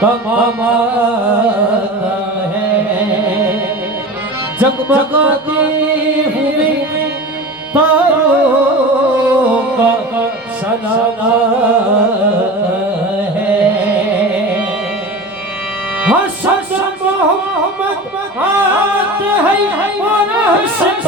तमामाता है जगमगाती हुई तारों का सनाना है। हसन मोहम्मद आते हैं और हसन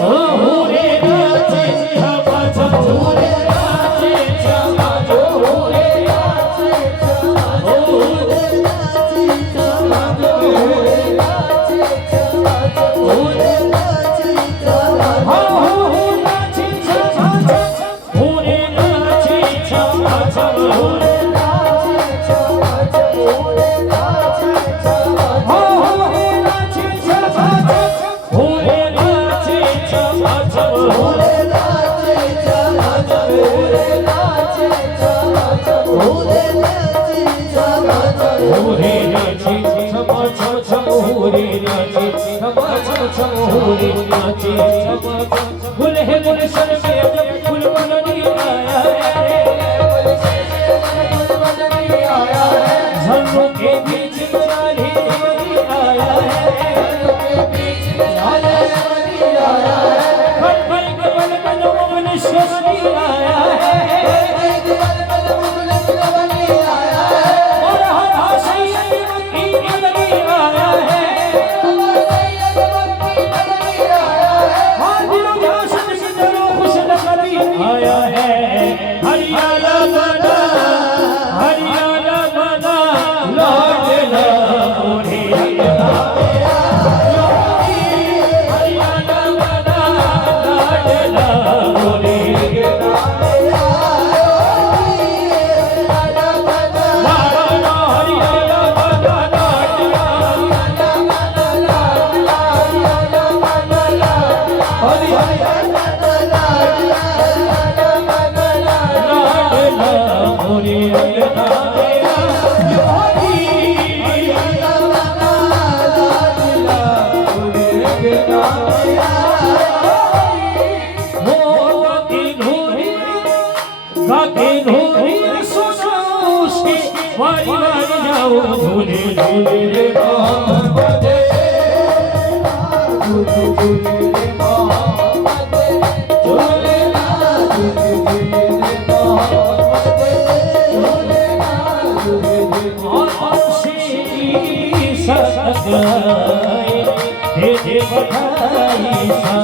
Oh, होरे नाचे छमा छम छम होरे नाचे छमा छम छम होरे नाचे छमा छम गुल है गुलशन में जब फूल बननी आया है झंडों के बीच जाली बनी आया है खल खल कमल मन शशनी आया है और हर हसीन की बदली आया है हाँ दिलों में हसन की तरह खुश नकली आया है हरियाणा बना लाडला मोरे हरियाणा बना लाडला मोरे वारी वारी जाओ झूले झूले रे मोहम्मद झूले रे मोहम्मद झूले ना झूले रे मोहम्मद झूले ना झूले रे मोहम्मद सगाए दे दे बधाई सा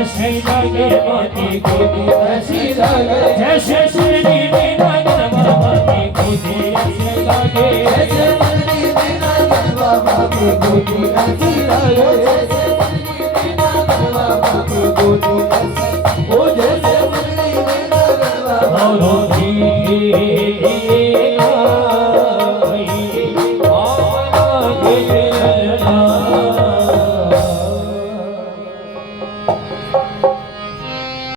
ऐसे लगे बाती गोदी ऐसी लगे जैसे सुरनी बिना बाबा की गोदी ऐसे लगे जैसे सुरनी बिना बाबा की गोदी ऐसी लगे